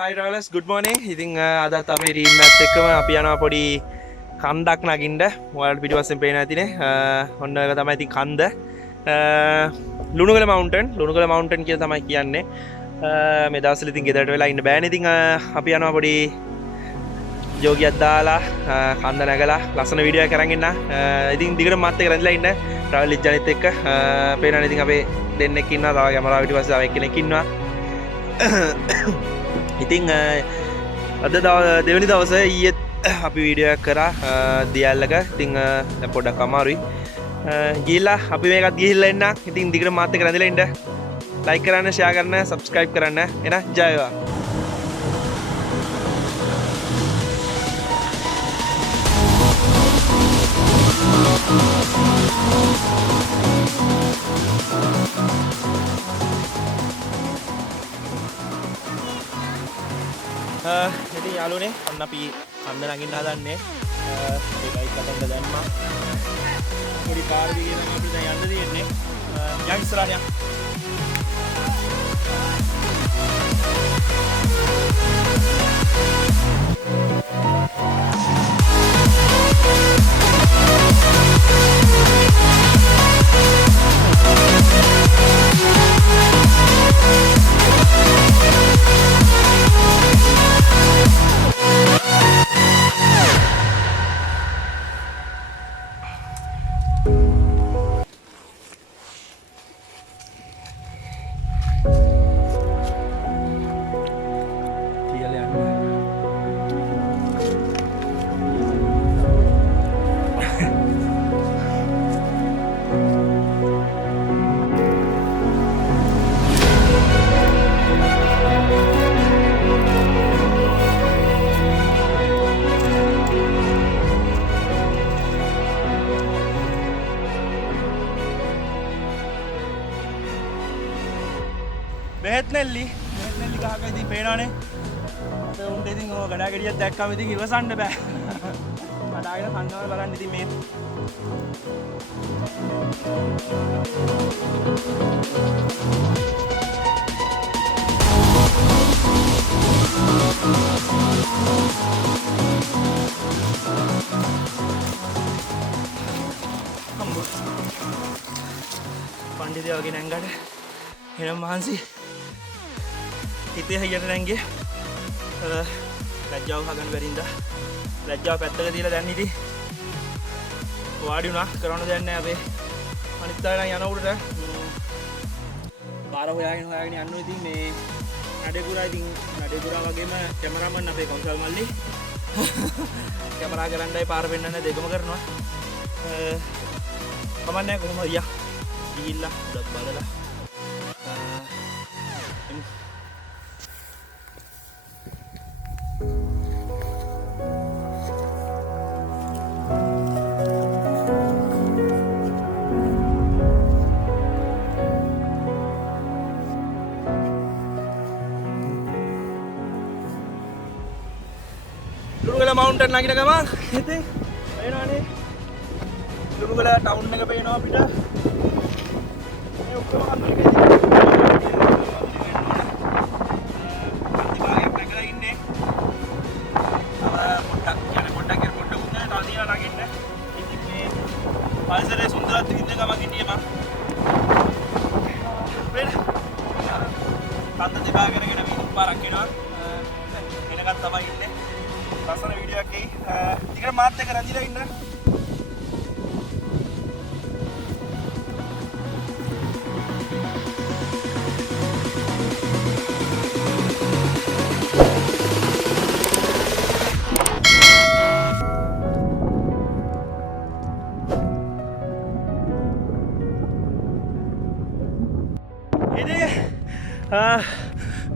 Hi travelers, good morning. ඉතින් අදත් අපේ ටීම් එකත් එක්කම අපි යනවා පොඩි කන්දක් නගින්න. ඔයාලට පිටිපස්සෙන් පේනවා ඇතිනේ. ඔන්න ඔයක තමයි ඉතින් කන්ද. ලුණුගල මවුන්ටන්. ලුණුගල මවුන්ටන් කියලා තමයි කියන්නේ. මේ දවස්වල ඉතින් ගෙදරට වෙලා ඉන්න බෑනේ. ඉතින් අපි යනවා පොඩි ජෝගියක් දාලා කන්ද නැගලා ලස්සන වීඩියෝ එකක් අරන් එන්න. ඉතින් දිගට මාත් එක්ක රැඳිලා ඉන්න. travel with janith එක්ක. පේනවනේ ඉතින් අපේ දෙන්නෙක් ඉන්නවා. තව කැමරාව පිටිපස්සේ තව එක්කෙනෙක් ඉන්නවා. ඉතින් අද දෙවනි දවසේ ඊයේ අපි වීඩියෝ එකක් කරා දියල්ලක. ඉතින් පොඩ්ඩක් අමාරුයි. ගිහිල්ලා අපි මේකත් ගිහිල්ලා එන්න. ඉතින් දිගට මාත් එක්ක රැඳිලා ඉන්න. ලයික් කරන්න, ෂෙයා කරන්න, සබ්ස්ක්‍රයිබ් කරන්න. එන ජය වේවා. ඉතින් යාළුවනේ අන්න අපි කන්ද නගින්න හදන්නේ. ඒ බයික් අතට දැම්මා. පොඩි කාර් දිගේ නම් අපි දැන් යන්න තියෙන්නේ. යන් ඉස්සරහට යන්න. බෙහෙත් නෙල්ලි ගහක ඉතින් පේනවනේ. අපේ උන්ට ඉතින් ඔය ගඩා ගෙඩියක් දැක්කම ඉතින් ඉවසන්න බෑ. කඩාගෙන කන්නවා බලන්න ඉතින් මේ පණ්ඩිතය වගේ නැංගට එනම් මහන්සි හිතේ හයියට නැංගේ ලැජ්ජාව හගන්න බැරින්දා ලැජ්ජාව පැත්තක තියලා දැන් ඉතින් වාඩි වුණා කරන්න දෙයක් නැහැ අපේ අනිත් අය නම් යනකොට පාර හොයාගෙන යන්න ඉතින් මේ නඩේගුරා වගේම කැමරාමන් අපේ කොන්සල් මල්ලි කැමරා කරන්නයි පාර පෙන්නන්න දෙකම කරනවා කමන්නේ කොහොම ගියා ගිහිල්ලා උඩත් බලලා ලුණුගල මවුන්ටන් නගින ගමන් ඉතින් පේනවනේ ලුණුගල ටවුන් එක පේනවා අපිට මේ ඔක්කොම අන්තිමට පැගලා ඉන්නේ පොඩ්ඩක් උන්නේ තව දිනා නගින්න ඉතින් මේ පරිසරයේ සුන්දරත්වය විඳින ගමන් හිටියේ මම කන්ද දෙපා කරගෙන මේ පාරක් එනවා එනකන් තමයි ඉන්නේ ලස්සන වීඩියෝ එකක් එයි ටිකට මාත් එක්ක රැඳිලා ඉන්න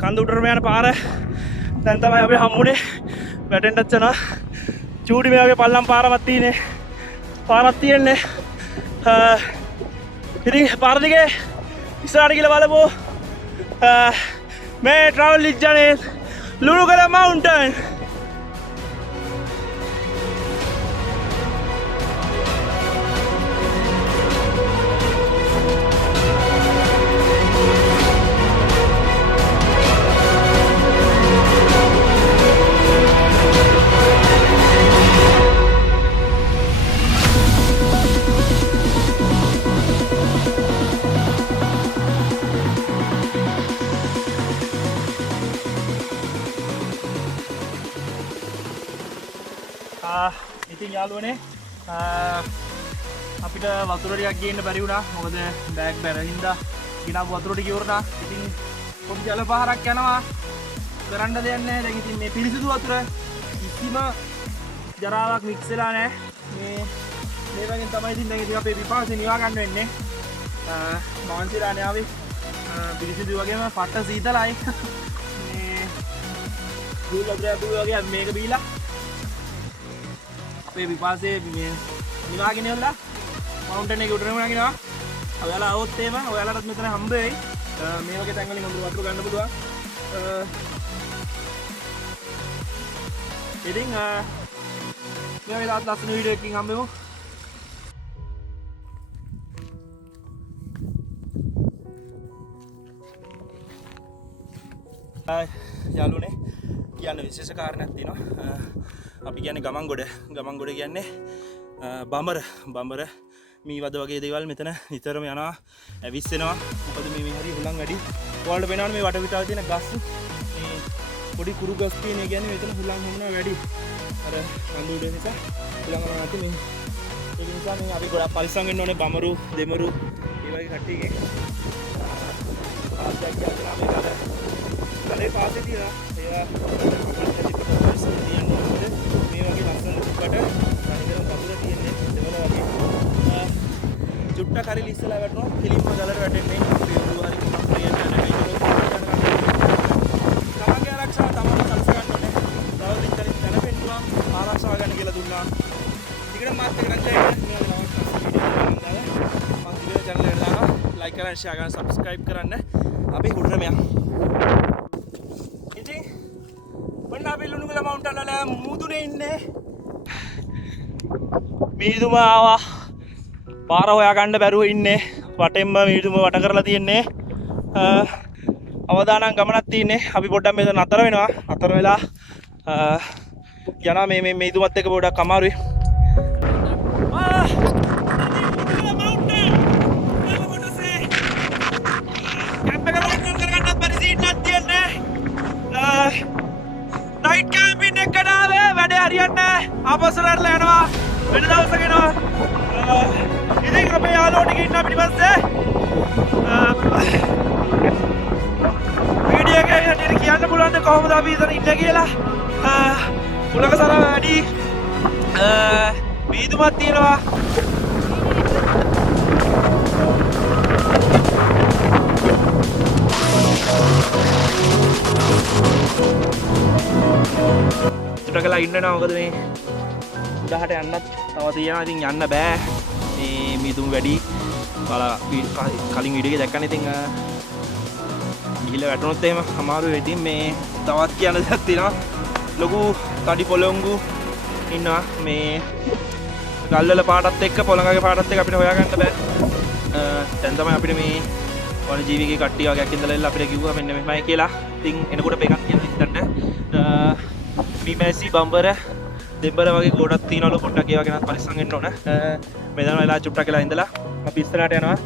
කන්ද උඩරම යන පාර දැන් තමයි අපි හම්බුනේ වැටෙන්නත් යනවා චූටි මේ වගේ පල්ලම් පාරක් තියෙන්නේ ඉතින් පාර දිගේ ඉස්සරහට ගිහලා බලමු මේ travel with janith Lunugala mountain ඉතින් යාළුවනේ අපිට වතුර ටිකක් ගේන්න බැරි වුණා. මොකද බෑග් බැරින්දා ගෙනාවු වතුර ටික ඉවරනා. ඉතින් පොඩි ජල පහරක් යනවා. කරන්න දෙයක් නැහැ. දැන් ඉතින් මේ පිරිසිදු වතුර කිසිම ජරාවක් මික්ස් වෙලා නැහැ. මේ වගේ තමයි ඉතින් දැන් ඉතින් අපේ විපාසෙ නිවා ගන්න වෙන්නේ. මාන්සිරානේ ආවේ පිරිසිදු වගේම පට්ට සීතලයි. මේ දුර වතුර වගේ මේක බීලා අපේ විපාසෙ මේ නිවාගෙන යලා මවුන්ටන් එකේ උඩරම නගිනවා. ඔයාලා આવොත් එහෙම ඔයාලටත් මෙතන හම්බ වෙයි. මේ වගේ තැන් වලින් හොඳට වතුර ගන්න පුළුවන්. ඉතින් මේ වගේ ලස්සන වීඩියෝ එකකින් හම්බෙමු. යාළුවනේ කියන්න විශේෂ කාරණයක් තියෙනවා. අපි කියන්නේ ගමන් ගොඩ කියන්නේ බඹර මේ වද වගේ දේවල් මෙතන නිතරම යනවා ඇවිස්සෙනවා. මොකද මේ හරි හුලං වැඩි. ඔයාලට පේනවනේ මේ වටපිටාව තියෙන ගස් මේ පොඩි කුරු ගස් තියෙන කියන්නේ මෙතන හුලං හොමනවා වැඩි. අර අඳු උඩ නිසා හුලං වල නැති මේ ඒක නිසා මේ අපි ගොඩක් පරිස්සම් වෙන්න ඕනේ බඹරු දෙමරු ඒ වගේ කට්ටියගේ. ආත්‍යයක් කියලා මේකට කලේ පාසේ තියලා ඒවා පරිස්සම් තියන්න ඕනේ. මේ වගේ ලස්සන කොට කණිකරම් බබුල තියෙන්නේ දෙවල වගේ. චුට්ටක් හරි ලිස්සලා වැටෙනවා. පිළිම්ම ගලට වැටෙන්නේ. අපේ ඔළුව හරි මොකක් හරි යන්නේ නැහැ. තමන්ගේ ආරක්ෂාව තමන්ම සලස ගන්න ඕනේ. තවදින් තන පෙන්නවා ආරක්ෂාව ගන්න කියලා දුන්නා. ටිකට මාත් එක රංජයි මේ වගේ නවත් වීඩියෝ එකක් දාලා මම ඉතින් channel එකට දානවා. like කරන්න, share කරන්න, subscribe කරන්න. අපි උඩරම යමු. ඉතින් මම අපි ලුණුගල මවුන්ටන් වල මුදුනේ ඉන්නේ. මීදුම ආවා. පාර හොයා ගන්න බැරුව ඉන්නේ. වටෙන්ම මීදුම වට කරලා තියෙන්නේ. අවදානම් ගමනක් තියෙන්නේ. අපි පොඩ්ඩක් මෙතන නතර වෙනවා. නතර වෙලා යනවා මේ මීදුමත් එක්ක පොඩ්ඩක් අමාරුයි. නයිට් කැම්පින් එකට ආවේ වැඩේ හරියන්නේ ආපස්සට යනවා වෙන දවසක එනවා. ඉතින් අපේ යාළුවෝ ටික ඉන්න පිටිපස්සේ වීඩියෝ එකේ හැටියට කියන්න පුළුවන් කොහොමද අපි ඉතින් ඉන්නේ කියලා. උලක සර වැඩි වීදුමක් තියෙනවා. චුට්ටකලා ඉන්නවා. මොකද මේ උඩහට යන්නත් තව තියෙනවා. ඉතින් යන්න බෑ මේ මිදුම් වැඩි. ඔයාලා කලින් වීඩියෝ එකේ දැක්කනේ. ඉතින් ගිහිල්ලා වැටුනොත් එහෙම අමාරුයි. ඉතින් මේ තවත් කියන්න දෙයක් තියෙනවා. ලොකු තඩි පොළොංගු ඉන්නවා. මේ ගල්වල පාටත් එක්ක පොළඟගේ පාටත් එක්ක අපිට හොයාගන්න බෑ. දැන් තමයි අපිට මේ වන ජීවිකේ කට්ටිය වගේක් ඉඳලා ඉල්ල අපිට කිව්වා මෙන්න මෙහෙමයි කියලා. ඉතින් එනකොට මේකක් කියන ඉස්සරට බීමැසි බම්බර දෙම්බර වගේ ගොඩක් තියෙනවලු. පොඩ්ඩක් ඒවා ගැනත් පරිස්සම් වෙන්න ඕන. මෙතන වෙලා චුට්ටක් වෙලා ඉඳලා අපි ඉස්සරහට යනවා.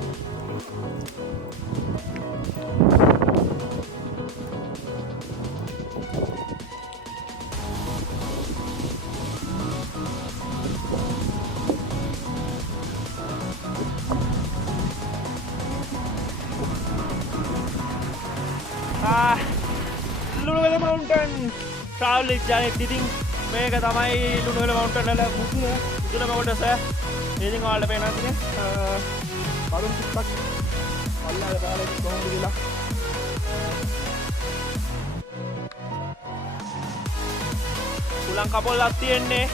Lunugala Mountain travel janith. ඉතින් මේක තමයි Lunugala Mountain වල මුදුනම කොටස. ඉතින් ඔයාලට පේනවා ඉතින් පරුම් ටිකක් අල්ලලා දාලා ඉතින් කොහොමද කියලා. උලන් කපොල්ලක් තියෙන්නේ.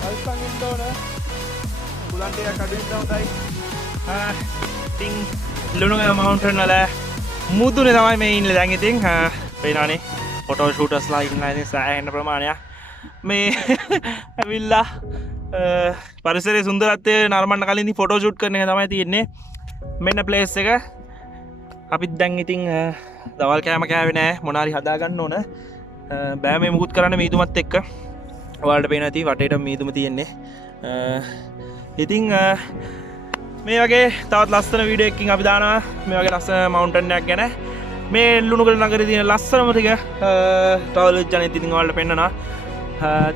පරිස්සම් වෙන්න ඕන. උලන් ටිකක් අඩු වෙන්න හොඳයි. ඉතින් Lunugala Mountain වල මුදුනේ තමයි මේ ඉන්නේ දැන්. ඉතින් පේනවනේ ෆොටෝ ෂූටර්ස්ලා ඉන්නවා. ඉතින් සෑහෙන ප්‍රමාණයක් මේ ඇවිල්ලා පරිසරයේ සුන්දරත්වය නරඹන්න කලින් ඉතින් ෆොටෝ ෂූට් කරන එක තමයි තියෙන්නේ. මෙන්න ප්ලේස් එක. අපිත් දැන් ඉතින් දවල් කෑම කෑවේ නෑ. මොනාරි හදා ගන්න ඕන. බෑ මේ මුකුත් කරන්න මීදුමත් එක්ක. ඔයාලට පේනවා ඉතින් වටේට මීදුම තියෙන්නේ. ඉතින් මේ වගේ තවත් ලස්සන වීඩියෝ එකකින් අපි දානවා මේ වගේ ලස්සන මවුන්ටන් එකක් ගැන. මේ ලුණුගල නගරේ තියෙන ලස්සනම ටික ට්‍රැවල් විත් ජනිත් ඉතින් ඔයාලට පෙන්නනවා.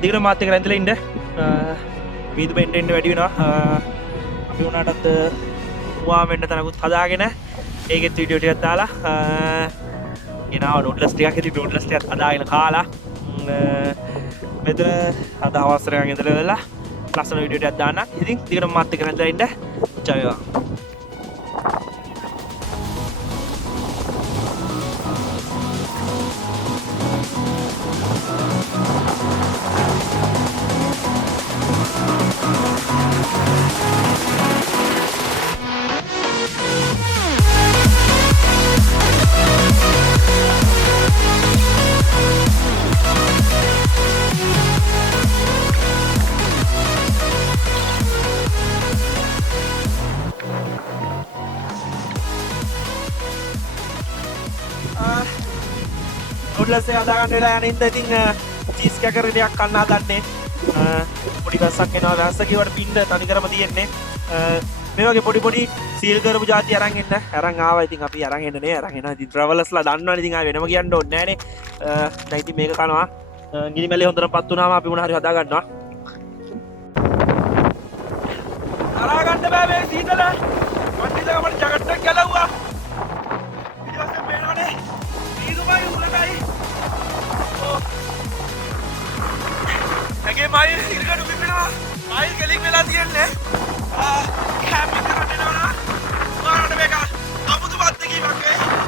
දිගට මාත් එක්ක රැඳිලා ඉන්න. වීදුම එන්න වැඩි වෙනවා. අපි උනාටත් මුවා වෙන්න තනකුත් හදාගෙන ඒකෙත් වීඩියෝ ටිකක් දාලා එනවා නූඩ්ලස් ටිකක් ඉතින් නූඩ්ලස් ටිකක් හදාගෙන කාලා මෙතන අද අවසරයක් ඉඳලා වෙලා ලස්සන වීඩියෝ ටිකක් දාන්න. ඉතින් දිගට මාත් එක්ක රැඳිලා ඉන්න. ජය වේවා. නූඩ්ලස් එක හදාගන්න වෙලා යන ඉඳ ඉතින් චීස් කැකරි ටිකක් කන්න හදන්නේ. පොඩි වැස්සක් එනවා. වැස්ස කිව්වට පින්න තනිකරම තියෙන්නේ. මේ වගේ පොඩි සීල් කරපු જાති අරන් එන්න. අරන් ආවා. ඉතින් අපි අරන් එන්න නේ. අරන් එනවා. ඉතින් ට්‍රැවලර්ස්ලා දන්නවනේ. ඉතින් ආයෙ වෙනම කියන්න ඕනේ නෑනේ. දැන් ඉතින් මේක කනවා. ගිනි මැලේ හොඳටපත් වුණාම අපි මොන හරි හදා ගන්නවා. අරා ගන්න බෑ මේ සීතල. වට්ටිද ගමන ජැකට් එක ගැලවුවා. ඊට පස්සේ පේනවනේ. වීදුමයි උලටයි. ඇගේ මයිල් ඉල්ගඩු පිපෙනවා. මයිල් කෙලින් වෙලා තියෙන්නේ. කැම්පින් කරන්න යනවා. ඔයාලට මේක අමුතු බත් එකක් වගේ.